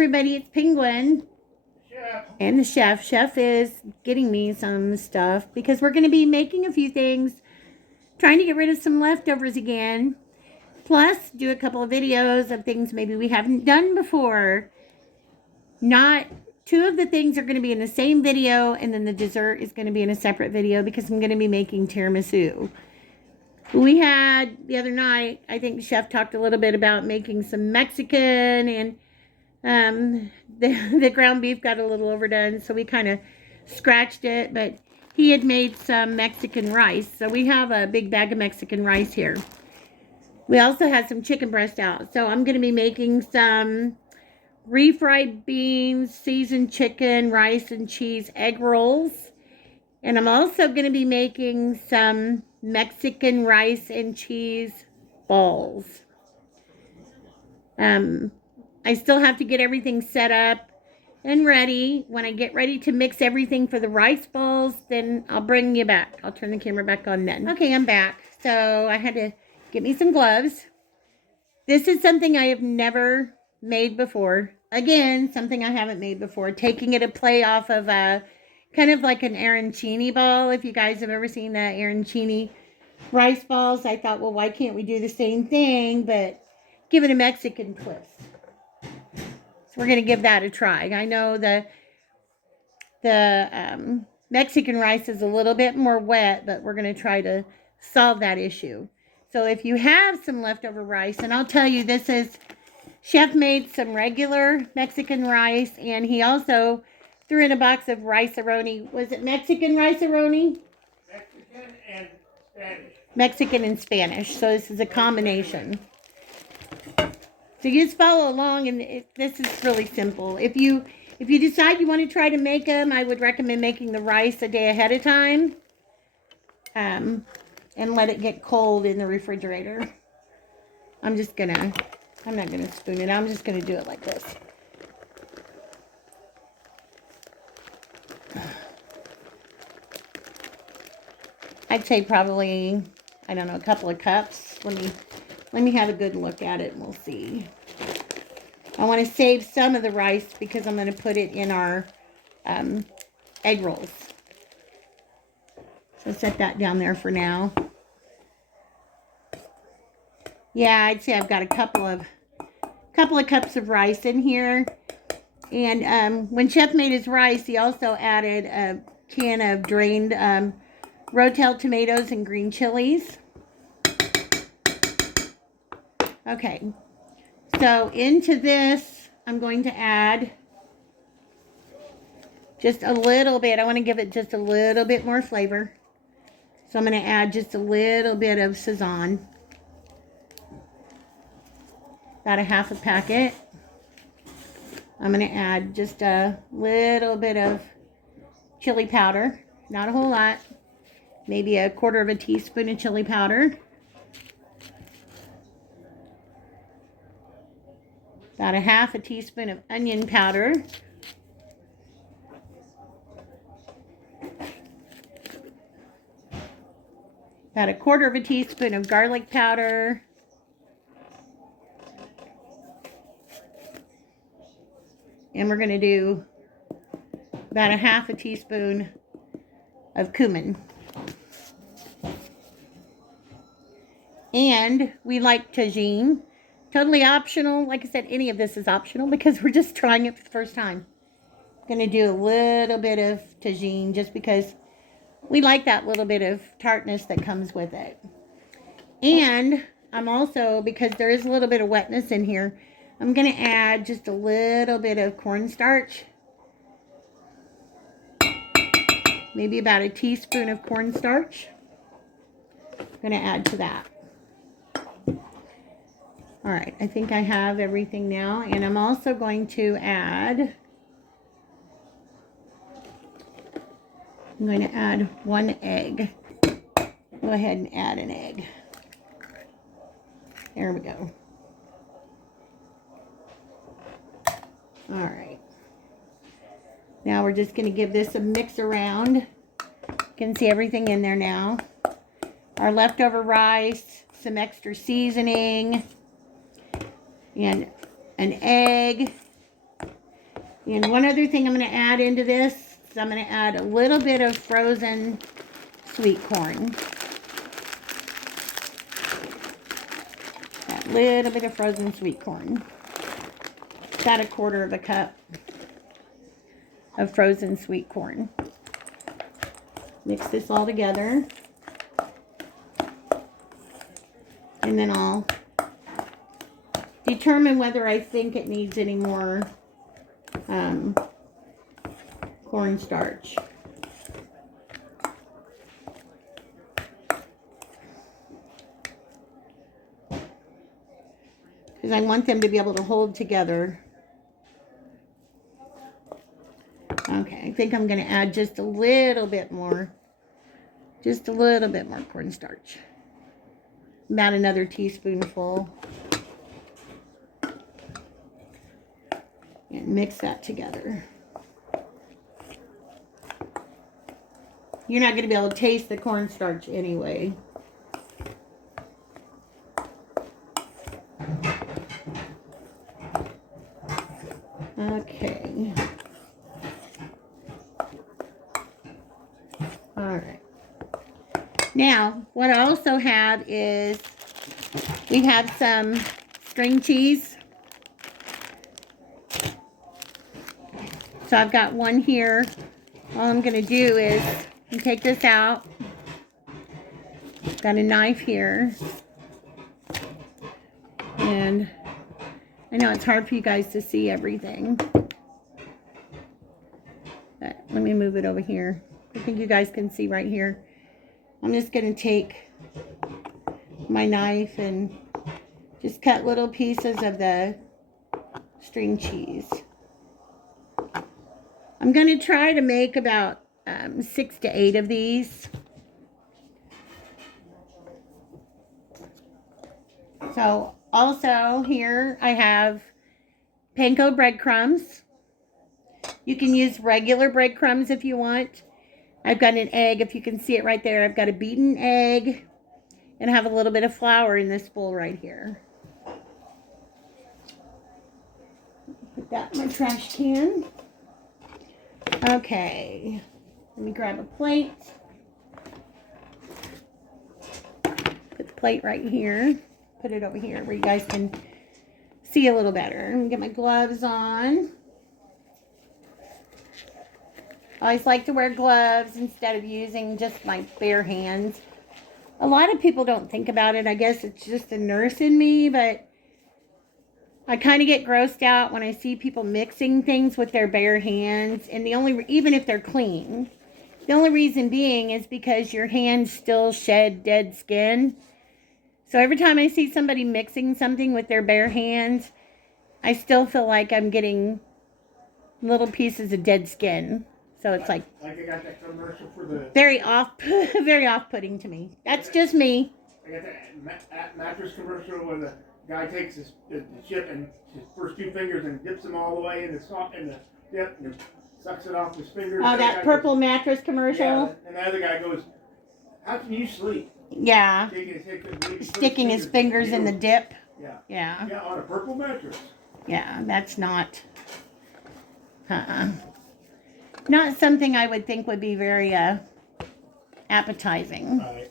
everybody, it's Penguin. Chef. And the chef. Chef is getting me some stuff because we're going to be making a few things, trying to get rid of some leftovers again. Plus, do a couple of videos of things maybe we haven't done before. Not two of the things are going to be in the same video, and then the dessert is going to be in a separate video because I'm going to be making tiramisu. We had the other night, I think the chef talked a little bit about making some Mexican, and the ground beef got a little overdone, so we kind of scratched it, but he had made some Mexican rice. So we have a big bag of Mexican rice here. We also had some chicken breast out. So I'm going to be making some refried beans, seasoned chicken, rice and cheese egg rolls. And I'm also going to be making some Mexican rice and cheese balls. I still have to get everything set up and ready. When I get ready to mix everything for the rice balls, then I'll bring you back. I'll turn the camera back on then. Okay, I'm back. So I had to get me some gloves. This is something I have never made before. Again, something I haven't made before. Taking it a play off of a kind of like an arancini ball. If you guys have ever seen the arancini rice balls, I thought, well, why can't we do the same thing, but give it a Mexican twist. So we're going to give that a try. I know the Mexican rice is a little bit more wet, but we're going to try to solve that issue. So if you have some leftover rice, and I'll tell you, this is, Chef made some regular Mexican rice, and he also threw in a box of rice-a-roni. Was it Mexican rice-a-roni? Mexican and Spanish. Mexican and Spanish. So this is a combination. So you just follow along, and this is really simple. If you decide you want to try to make them, I would recommend making the rice a day ahead of time, and let it get cold in the refrigerator. I'm not going to spoon it. I'm just going to do it like this. I'd say probably, I don't know, a couple of cups. Let me have a good look at it and we'll see. I want to save some of the rice because I'm going to put it in our egg rolls. So set that down there for now. Yeah, I'd say I've got a couple of cups of rice in here. And when Chef made his rice, he also added a can of drained Rotel tomatoes and green chilies. Okay, so into this, I'm going to add just a little bit. I want to give it just a little bit more flavor. So I'm going to add just a little bit of Sazón. About a half a packet. I'm going to add just a little bit of chili powder. Not a whole lot. Maybe a quarter of a teaspoon of chili powder. About a half a teaspoon of onion powder. About a quarter of a teaspoon of garlic powder. And we're going to do about a half a teaspoon of cumin. And we like tagine. Totally optional. Like I said, any of this is optional because we're just trying it for the first time. I'm going to do a little bit of tagine just because we like that little bit of tartness that comes with it. And I'm also, because there is a little bit of wetness in here, I'm going to add just a little bit of cornstarch. Maybe about a teaspoon of cornstarch. I'm going to add to that. All right, I think I have everything now. And I'm also going to add, I'm going to add 1 egg. Go ahead and add an egg. There we go. All right. Now we're just going to give this a mix around. You can see everything in there now. Our leftover rice, some extra seasoning, and an egg. And one other thing I'm going to add into this is I'm going to add a little bit of frozen sweet corn. That little bit of frozen sweet corn. About 1/4 cup of frozen sweet corn. Mix this all together. And then I'll determine whether I think it needs any more cornstarch. Because I want them to be able to hold together. Okay, I think I'm going to add just a little bit more. Just a little bit more cornstarch. About another teaspoonful. And mix that together. You're not going to be able to taste the cornstarch anyway. Okay. All right. Now, what I also have is we have some string cheese. So I've got one here. All I'm going to do is take this out. Got a knife here. And I know it's hard for you guys to see everything. But let me move it over here. I think you guys can see right here. I'm just going to take my knife and just cut little pieces of the string cheese. I'm going to try to make about 6 to 8 of these. So also here I have panko breadcrumbs. You can use regular breadcrumbs if you want. I've got an egg, if you can see it right there. I've got a beaten egg and I have a little bit of flour in this bowl right here. Put that in my trash can. Okay, let me grab a plate. Put the plate right here. Put it over here where you guys can see a little better. Get my gloves on. I always like to wear gloves instead of using just my bare hands. A lot of people don't think about it. I guess it's just a nurse in me, but I kind of get grossed out when I see people mixing things with their bare hands, and even if they're clean, the only reason being is because your hands still shed dead skin. So every time I see somebody mixing something with their bare hands, I still feel like I'm getting little pieces of dead skin. So it's like I got that commercial for the very off-putting to me. That's just me. I got that mattress commercial where the guy takes the chip and his first 2 fingers and dips them all the way in the dip and sucks it off his fingers. Oh, that purple mattress commercial? Yeah, and the other guy goes, "How can you sleep?" Yeah. Sticking his fingers in the dip. Yeah. Yeah. Yeah, on a purple mattress. Yeah, that's not... Not something I would think would be very appetizing. Right.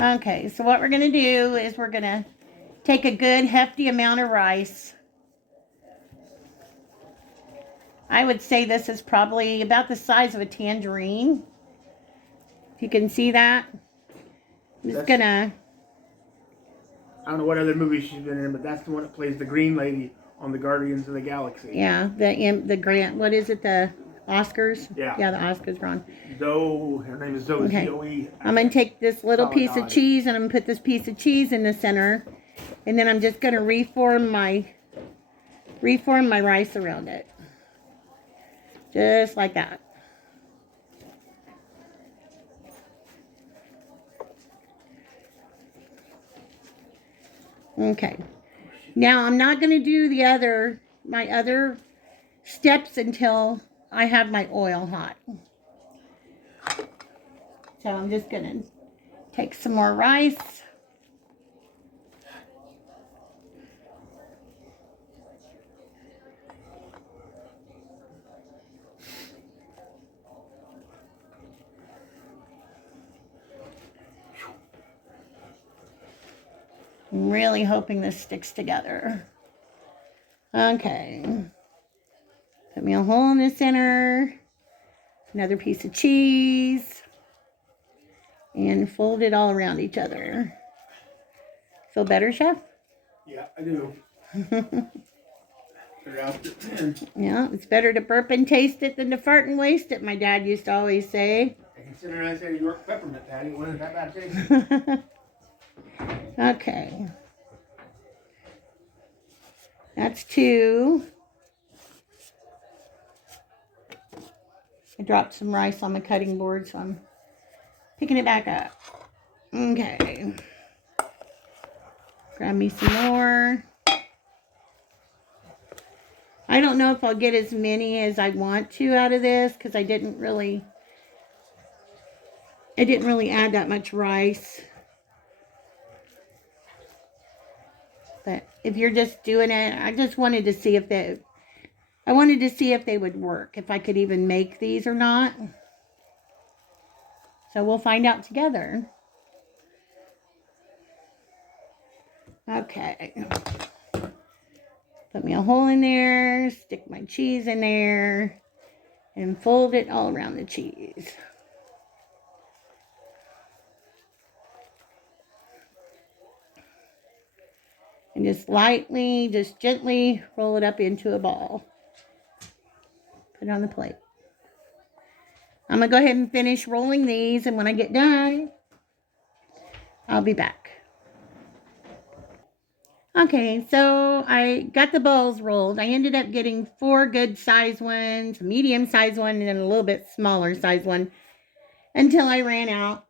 Okay, so what we're going to do is we're going to take a good hefty amount of rice. I would say this is probably about the size of a tangerine. If you can see that. I'm just going to... I don't know what other movie she's been in, but that's the one that plays the green lady on the Guardians of the Galaxy. Yeah, the grant, what is it, the Oscars? Yeah. Yeah, the Oscars are on. Zoe, her name is Zoe. Okay. Zoe. I'm going to take this little piece of Solid cheese and I'm going to put this piece of cheese in the center. And then I'm just going to reform my rice around it. Just like that. Okay. Now I'm not going to do my other steps until I have my oil hot. So I'm just going to take some more rice. I'm really hoping this sticks together. Okay. Put me a hole in the center. Another piece of cheese. And fold it all around each other. Feel better, Chef? Yeah, I do. Yeah, it's better to burp and taste it than to fart and waste it, my dad used to always say. I consider I said York peppermint patty. It wasn't that bad tasting. Okay. That's 2. I dropped some rice on the cutting board, so I'm picking it back up. Okay. Grab me some more. I don't know if I'll get as many as I want to out of this because I didn't really add that much rice. But if you're just doing it, I just wanted to see if they would work, if I could even make these or not. So we'll find out together. Okay. Put me a hole in there, stick my cheese in there, and fold it all around the cheese. And just gently roll it up into a ball. Put it on the plate. I'm going to go ahead and finish rolling these, and when I get done, I'll be back. Okay, so I got the balls rolled. I ended up getting 4 good size ones, a medium size one, and then a little bit smaller size one until I ran out.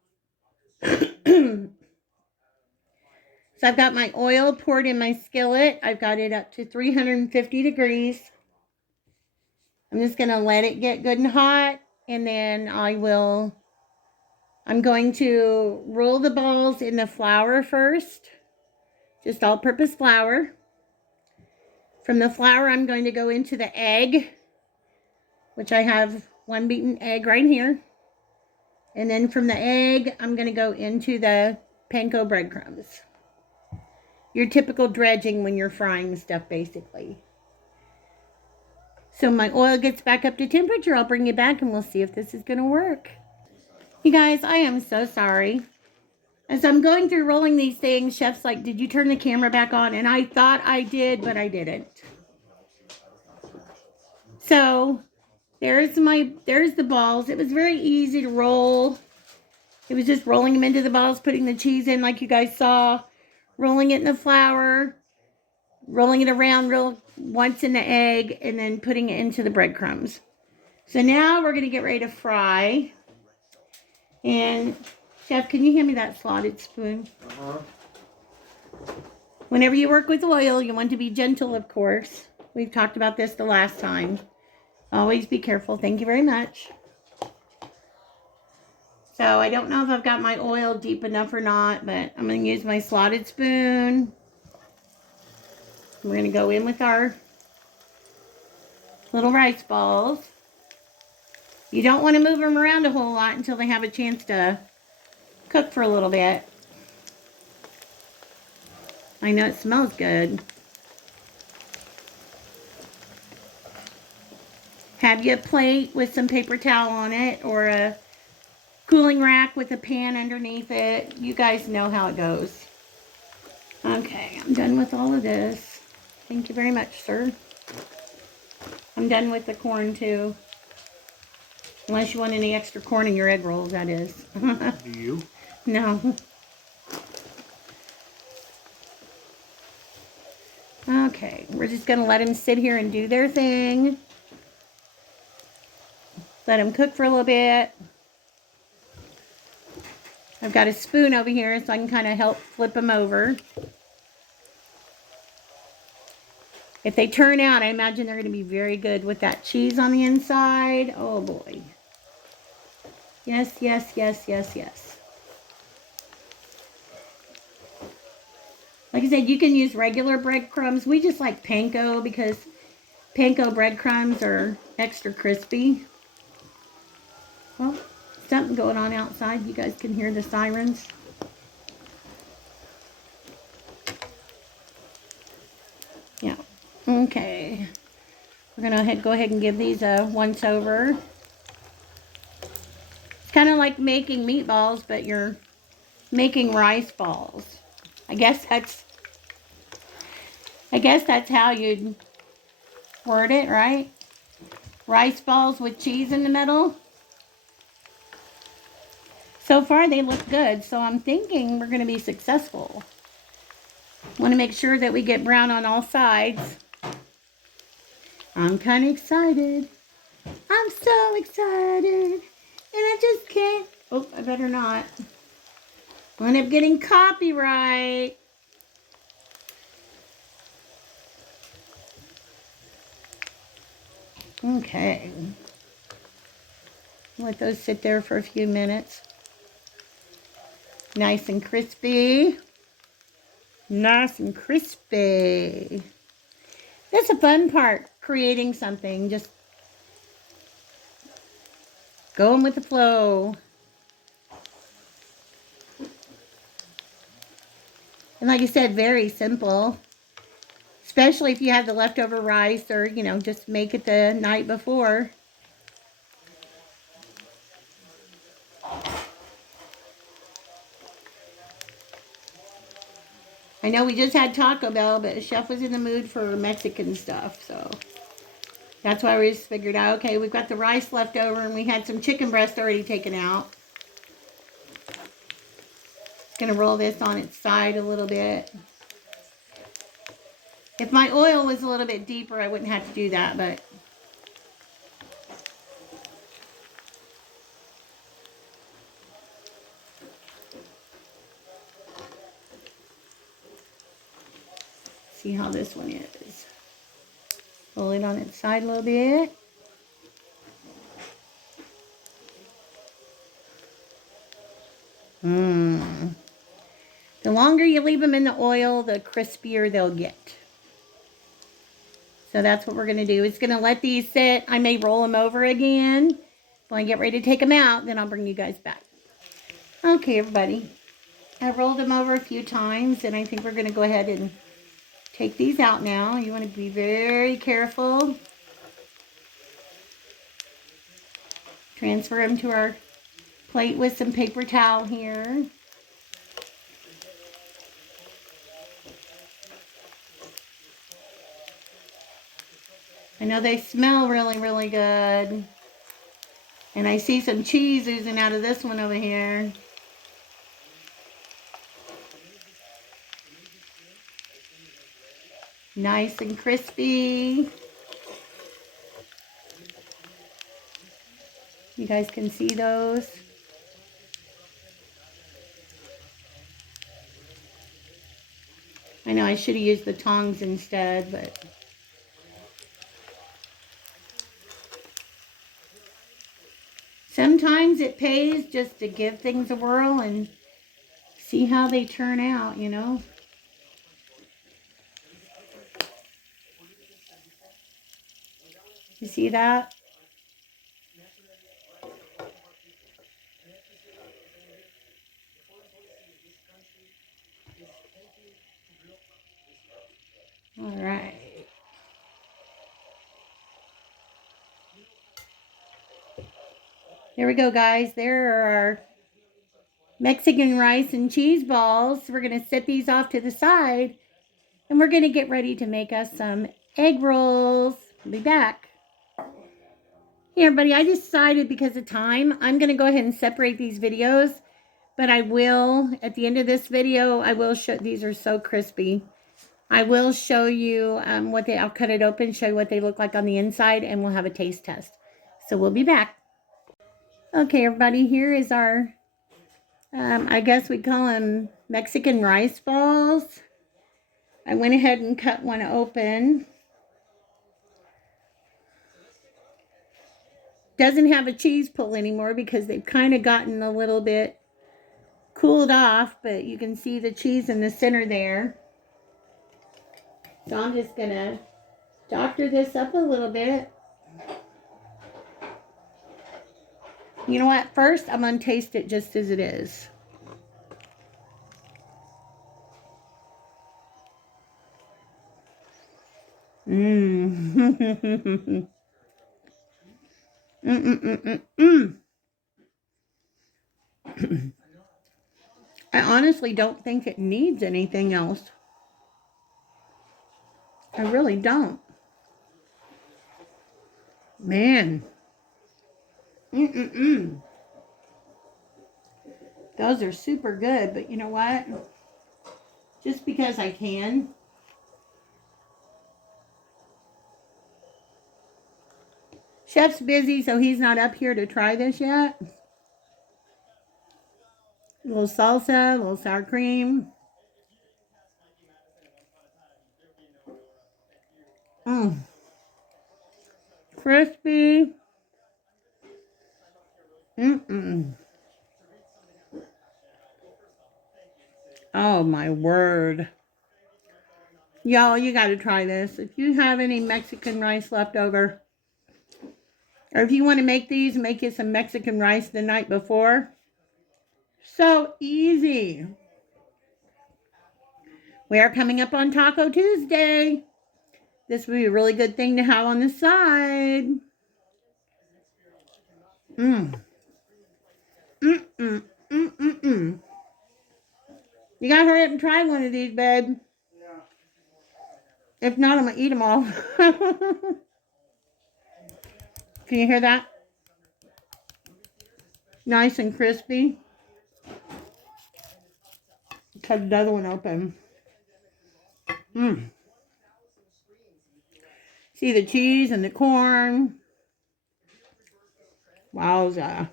So I've got my oil poured in my skillet. I've got it up to 350 degrees. I'm just going to let it get good and hot, and then I'm going to roll the balls in the flour first, just all-purpose flour. From the flour, I'm going to go into the egg, which I have 1 beaten egg right here. And then from the egg, I'm going to go into the panko breadcrumbs. Your typical dredging when you're frying stuff, basically. So my oil gets back up to temperature. I'll bring it back and we'll see if this is going to work. You guys, I am so sorry. As I'm going through rolling these things, Chef's like, did you turn the camera back on? And I thought I did, but I didn't. So there's the balls. It was very easy to roll. It was just rolling them into the balls, putting the cheese in like you guys saw, rolling it in the flour, rolling it around once in the egg, and then putting it into the breadcrumbs. So now we're going to get ready to fry. And Chef, can you hand me that slotted spoon? Whenever you work with oil, you want to be gentle, of course. We've talked about this the last time. Always be careful. Thank you very much. So I don't know if I've got my oil deep enough or not, but I'm going to use my slotted spoon. We're going to go in with our little rice balls. You don't want to move them around a whole lot until they have a chance to cook for a little bit. I know it smells good. Have you a plate with some paper towel on it or a cooling rack with a pan underneath it. You guys know how it goes. Okay, I'm done with all of this. Thank you very much, sir. I'm done with the corn too. Unless you want any extra corn in your egg rolls, that is. Do you? No. Okay, we're just going to let them sit here and do their thing. Let them cook for a little bit. I've got a spoon over here so I can kind of help flip them over. If they turn out, I imagine they're going to be very good with that cheese on the inside. Oh boy. Yes, yes, yes, yes, yes. Like I said, you can use regular breadcrumbs. We just like panko because panko breadcrumbs are extra crispy. Well, something going on outside. You guys can hear the sirens. Yeah. Okay. We're going to go ahead and give these a once over. It's kind of like making meatballs, but you're making rice balls. I guess that's how you'd word it, right? Rice balls with cheese in the middle. So far they look good, so I'm thinking we're going to be successful. Want to make sure that we get brown on all sides. I'm kind of excited. I'm so excited. And I just can't. Oh, I better not. I'll end up getting copyright. Okay. Let those sit there for a few minutes. Nice and crispy. Nice and crispy. That's the fun part, creating something. Just going with the flow. And like I said, very simple. Especially if you have the leftover rice or, you know, just make it the night before. I know we just had Taco Bell, but the chef was in the mood for Mexican stuff, so that's why we just figured out, okay, we've got the rice left over and we had some chicken breast already taken out. Gonna roll this on its side a little bit. If my oil was a little bit deeper, I wouldn't have to do that, but see how this one is. Roll it on its side a little bit. The longer you leave them in the oil, the crispier they'll get. So that's what we're going to do. It's going to let these sit. I may roll them over again. When I get ready to take them out, then I'll bring you guys back. Okay, everybody. I rolled them over a few times, and I think we're going to go ahead and take these out now. You want to be very careful. Transfer them to our plate with some paper towel here. I know they smell really, really good. And I see some cheese oozing out of this one over here. Nice and crispy. You guys can see those. I know I should have used the tongs instead, but sometimes it pays just to give things a whirl and see how they turn out, you know. You see that? All right. There we go, guys. There are our Mexican rice and cheese balls. We're going to set these off to the side, and we're going to get ready to make us some egg rolls. I'll be back. Hey, everybody. I decided because of time, I'm going to go ahead and separate these videos, but I will, at the end of this video, I will show, these are so crispy. I will show you I'll cut it open, show you what they look like on the inside, and we'll have a taste test. So we'll be back. Okay, everybody, here is our, I guess we call them Mexican rice balls. I went ahead and cut one open. Doesn't have a cheese pull anymore because they've kind of gotten a little bit cooled off, but you can see the cheese in the center there. So I'm just going to doctor this up a little bit. You know what? First, I'm going to taste it just as it is. Mmm. Mm-mm-mm-mm-mm. I honestly don't think it needs anything else. I really don't. Man. Mm-mm-mm. Those are super good, but you know what? Just because I can. Chef's busy, so he's not up here to try this yet. A little salsa, a little sour cream. Mmm. Crispy. Mm-mm. Oh my word. Y'all, you got to try this. If you have any Mexican rice left over, or if you want to make these, make you some Mexican rice the night before. So easy. We are coming up on Taco Tuesday. This would be a really good thing to have on the side. Mmm. Mm-mm. Mm-mm-mm. You gotta hurry up and try one of these, babe. Yeah. If not, I'm gonna eat them all. Can you hear that? Nice and crispy. Cut another one open. Mmm. See the cheese and the corn. Wowza.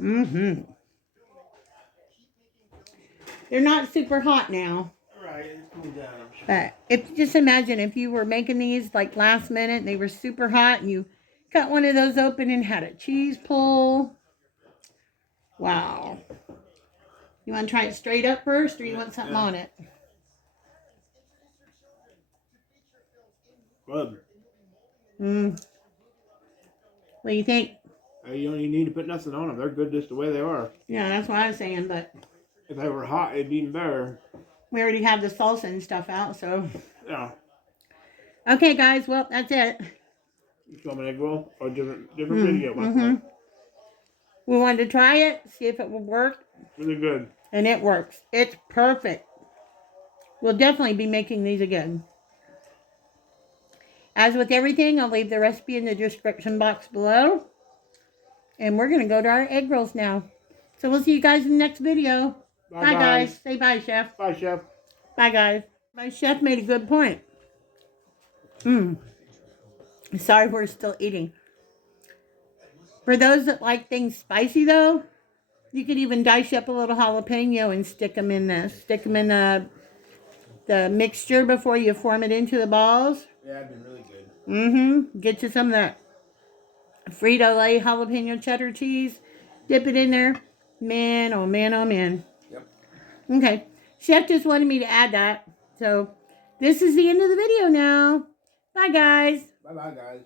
Mm-hmm. They're not super hot now. Right, it's cooled down, I'm sure. But if just imagine if you were making these like last minute and they were super hot and you cut one of those open and had a cheese pull. Wow. You want to try it straight up first, or you want something on it? Good. What do you think? You don't even need to put nothing on them. They're good just the way they are. Yeah, that's what I was saying, but If they were hot, it'd be even better. we already have the salsa and stuff out, so. Yeah. Okay, guys, well, that's it. You want an egg roll or different video? We wanted to try it, see if it would work. Really good. And it works. It's perfect. We'll definitely be making these again. As with everything, I'll leave the recipe in the description box below. And we're going to go to our egg rolls now. So we'll see you guys in the next video. Bye, guys. Say bye, Chef. Bye, Chef. Bye, guys. My chef made a good point. Sorry, we're still eating. For those that like things spicy, though, you could even dice up a little jalapeno and stick them in this. Stick them in the mixture before you form it into the balls. Yeah, it'd been really good. Get you some of that Frito-Lay jalapeno cheddar cheese. Dip it in there. Man, oh man, oh man. Yep. Okay. Chef just wanted me to add that. So, this is the end of the video now. Bye, guys. Bye-bye, guys.